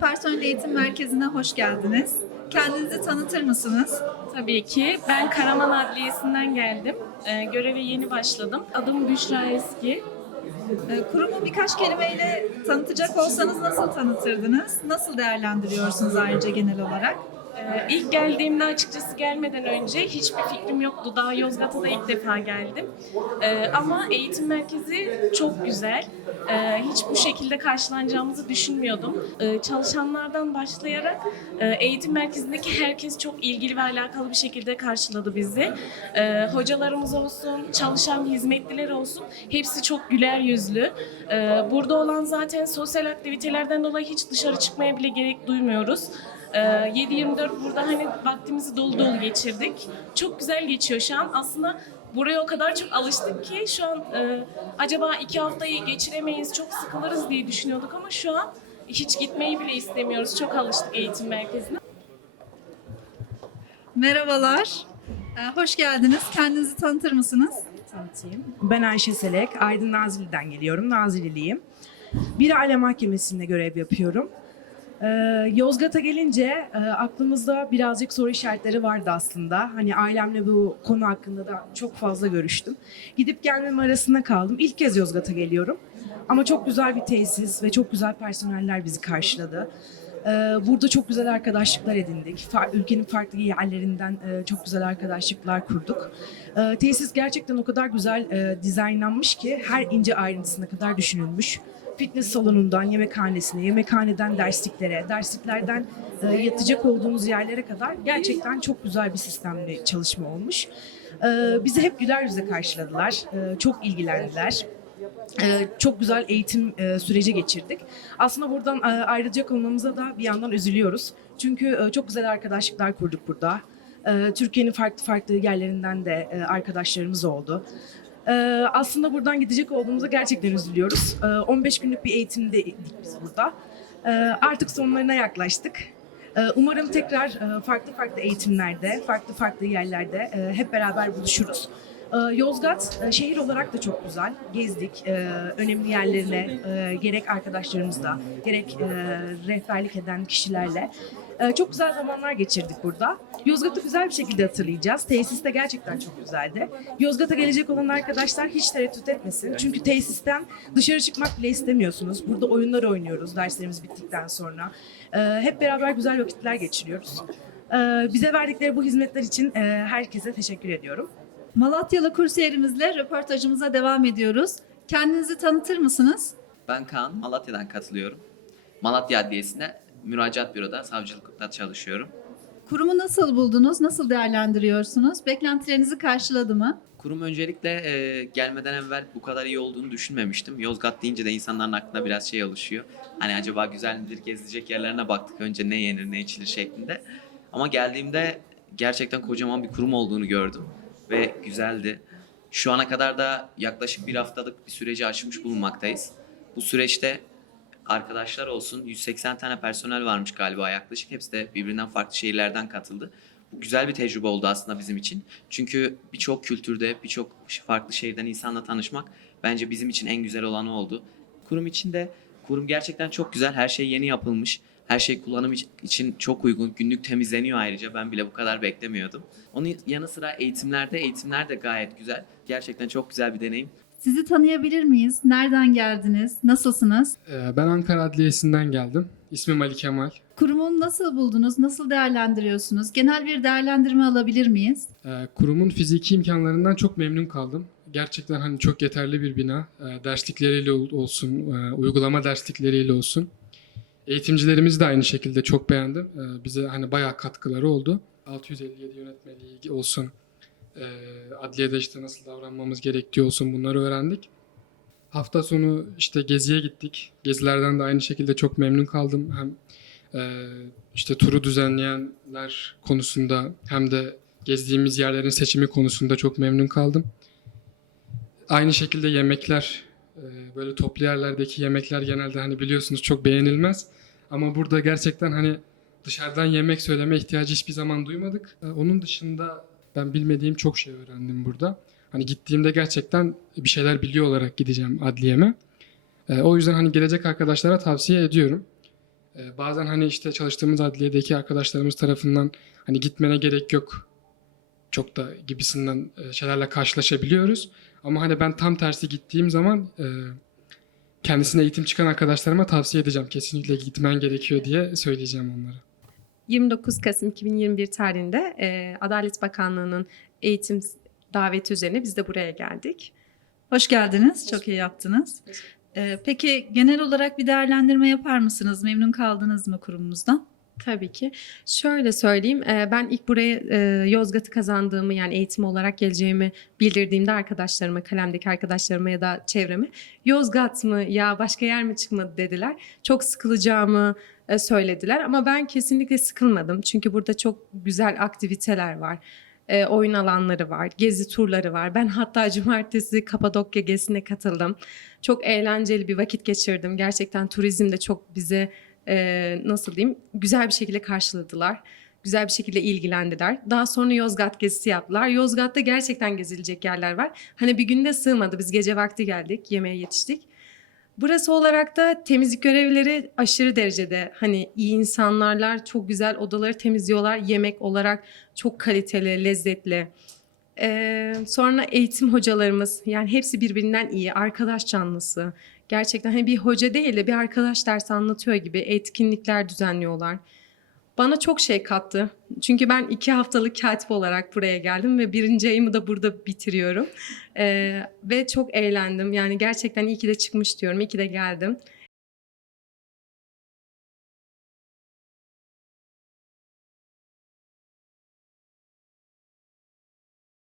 Personel Eğitim Merkezi'ne hoş geldiniz. Kendinizi tanıtır mısınız? Tabii ki. Ben Karaman Adliyesi'nden geldim. Ee, göreve yeni başladım. Adım Büşra Eski. Ee, Kurumu birkaç kelimeyle tanıtacak olsanız nasıl tanıtırdınız? Nasıl değerlendiriyorsunuz ayrıca genel olarak? Ee, ilk geldiğimde açıkçası gelmeden önce hiçbir fikrim yoktu. Daha Yozgat'a da ilk defa geldim. Ee, ama eğitim merkezi çok güzel. Ee, hiç bu şekilde karşılanacağımızı düşünmüyordum. Ee, çalışanlardan başlayarak e, eğitim merkezindeki herkes çok ilgili ve alakalı bir şekilde karşıladı bizi. Hocalarımız olsun, çalışan hizmetliler olsun hepsi çok güler yüzlü. Burada olan zaten sosyal aktivitelerden dolayı hiç dışarı çıkmaya bile gerek duymuyoruz. Ee, 7-24 burada hani vaktimizi dolu dolu geçirdik. Çok güzel geçiyor şu an. Aslında buraya o kadar çok alıştık ki şu an e, acaba iki haftayı geçiremeyiz, çok sıkılırız diye düşünüyorduk ama şu an hiç gitmeyi bile istemiyoruz. Çok alıştık eğitim merkezine. Merhabalar. Ee, Hoş geldiniz. Kendinizi tanıtır mısınız? tanıtayım. Ben Ayşe Selek, Aydın Nazilli'den geliyorum, Nazilliliyim. Bir aile mahkemesinde görev yapıyorum. Ee, Yozgat'a gelince e, aklımızda birazcık soru işaretleri vardı aslında. Hani ailemle bu konu hakkında da çok fazla görüştüm. Gidip gelmem arasında kaldım. İlk kez Yozgat'a geliyorum. Ama çok güzel bir tesis ve çok güzel personeller bizi karşıladı. Ee, Burada çok güzel arkadaşlıklar edindik. Ülkenin farklı yerlerinden e, çok güzel arkadaşlıklar kurduk. Ee, Tesis gerçekten o kadar güzel e, dizaynlanmış ki her ince ayrıntısına kadar düşünülmüş. Fitness salonundan yemekhanesine, yemekhaneden dersliklere, dersliklerden e, yatacak olduğumuz yerlere kadar gerçekten çok güzel bir sistemli çalışma olmuş. Ee, Bizi hep güler yüzle karşıladılar, e, çok ilgilendiler. Ee, çok güzel eğitim e, süreci geçirdik. Aslında buradan e, ayrılacak olmamıza da bir yandan üzülüyoruz. Çünkü e, çok güzel arkadaşlıklar kurduk burada. E, Türkiye'nin farklı farklı yerlerinden de e, arkadaşlarımız oldu. E, aslında buradan gidecek olduğumuza gerçekten üzülüyoruz. E, 15 günlük bir eğitimdeydik biz burada. E, artık sonlarına yaklaştık. Umarım tekrar e, farklı farklı eğitimlerde, farklı farklı yerlerde e, hep beraber buluşuruz. Ee, Yozgat e, şehir olarak da çok güzel. Gezdik e, önemli yerlerine e, gerek arkadaşlarımızla gerek rehberlik eden kişilerle. Çok güzel zamanlar geçirdik burada. Yozgat'ı güzel bir şekilde hatırlayacağız. Tesis de gerçekten çok güzeldi. Yozgat'a gelecek olan arkadaşlar hiç tereddüt etmesin. Çünkü tesisten dışarı çıkmak bile istemiyorsunuz. Burada oyunlar oynuyoruz derslerimiz bittikten sonra. Hep beraber güzel vakitler geçiriyoruz. Bize verdikleri bu hizmetler için herkese teşekkür ediyorum. Malatyalı kursiyerimizle röportajımıza devam ediyoruz. Kendinizi tanıtır mısınız? Ben Kaan, Malatya'dan katılıyorum. Malatya Adliyesi'ne müracaat büroda, savcılıkta çalışıyorum. Kurumu nasıl buldunuz? Nasıl değerlendiriyorsunuz? Beklentilerinizi karşıladı mı? Kurum öncelikle e, gelmeden evvel bu kadar iyi olduğunu düşünmemiştim. Yozgat deyince de insanların aklına biraz şey oluşuyor. Hani acaba güzel midir, gezilecek yerlerine baktık önce ne yenir, ne içilir şeklinde. Ama geldiğimde gerçekten kocaman bir kurum olduğunu gördüm ve güzeldi. Şu ana kadar da yaklaşık bir haftalık bir süreci aşmış bulunmaktayız. Bu süreçte arkadaşlar olsun 180 tane personel varmış galiba yaklaşık. Hepsi de birbirinden farklı şehirlerden katıldı. Bu güzel bir tecrübe oldu aslında bizim için. Çünkü birçok kültürde, birçok farklı şehirden insanla tanışmak bence bizim için en güzel olanı oldu. Kurum içinde kurum gerçekten çok güzel. Her şey yeni yapılmış. Her şey kullanım iç- için çok uygun. Günlük temizleniyor ayrıca. Ben bile bu kadar beklemiyordum. Onun yanı sıra eğitimlerde, eğitimler de gayet güzel. Gerçekten çok güzel bir deneyim. Sizi tanıyabilir miyiz? Nereden geldiniz? Nasılsınız? Ee, Ben Ankara Adliyesi'nden geldim. İsmim Ali Kemal. Kurumu nasıl buldunuz? Nasıl değerlendiriyorsunuz? Genel bir değerlendirme alabilir miyiz? Ee, Kurumun fiziki imkanlarından çok memnun kaldım. Gerçekten hani çok yeterli bir bina. Ee, Derslikleriyle ol- olsun, e, uygulama derslikleriyle olsun. Eğitimcilerimizi de aynı şekilde çok beğendim. Ee, Bize hani bayağı katkıları oldu. 657 yönetmeliği olsun, e, adliyede işte nasıl davranmamız gerektiği olsun bunları öğrendik. Hafta sonu işte geziye gittik. Gezilerden de aynı şekilde çok memnun kaldım. Hem e, işte turu düzenleyenler konusunda hem de gezdiğimiz yerlerin seçimi konusunda çok memnun kaldım. Aynı şekilde yemekler, böyle toplu yerlerdeki yemekler genelde hani biliyorsunuz çok beğenilmez. Ama burada gerçekten hani dışarıdan yemek söyleme ihtiyacı hiçbir zaman duymadık. E, Onun dışında ben bilmediğim çok şey öğrendim burada. Hani gittiğimde gerçekten bir şeyler biliyor olarak gideceğim adliyeme. E, O yüzden hani gelecek arkadaşlara tavsiye ediyorum. Bazen hani işte çalıştığımız adliyedeki arkadaşlarımız tarafından hani gitmene gerek yok çok da gibisinden e, şeylerle karşılaşabiliyoruz. Ama hani ben tam tersi gittiğim zaman e, kendisine eğitim çıkan arkadaşlarıma tavsiye edeceğim. Kesinlikle gitmen gerekiyor diye söyleyeceğim onlara. 29 Kasım 2021 tarihinde e, Adalet Bakanlığı'nın eğitim daveti üzerine biz de buraya geldik. Hoş geldiniz. Çok iyi yaptınız. Ee, peki genel olarak bir değerlendirme yapar mısınız? Memnun kaldınız mı kurumumuzdan? Tabii ki. Şöyle söyleyeyim, e, ben ilk buraya e, Yozgat'ı kazandığımı yani eğitim olarak geleceğimi bildirdiğimde arkadaşlarıma, kalemdeki arkadaşlarıma ya da çevreme Yozgat mı ya başka yer mi çıkmadı dediler. Çok sıkılacağımı e, söylediler ama ben kesinlikle sıkılmadım. Çünkü burada çok güzel aktiviteler var. Oyun alanları var, gezi turları var. Ben hatta cumartesi Kapadokya gezisine katıldım. Çok eğlenceli bir vakit geçirdim. Gerçekten turizm de çok bize e, nasıl diyeyim güzel bir şekilde karşıladılar. Güzel bir şekilde ilgilendiler. Daha sonra Yozgat gezisi yaptılar. Yozgat'ta gerçekten gezilecek yerler var. Hani bir günde sığmadı. Biz gece vakti geldik, yemeğe yetiştik. Burası olarak da temizlik görevlileri aşırı derecede hani iyi insanlarlar, çok güzel odaları temizliyorlar. Yemek olarak çok kaliteli, lezzetli. Ee, sonra eğitim hocalarımız yani hepsi birbirinden iyi, arkadaş canlısı. Gerçekten hani bir hoca değil de bir arkadaş ders anlatıyor gibi etkinlikler düzenliyorlar. Bana çok şey kattı. Çünkü ben iki haftalık katip olarak buraya geldim ve birinci ayımı da burada bitiriyorum. Ee, ve çok eğlendim. Yani gerçekten iyi ki de çıkmış diyorum, iyi ki de geldim.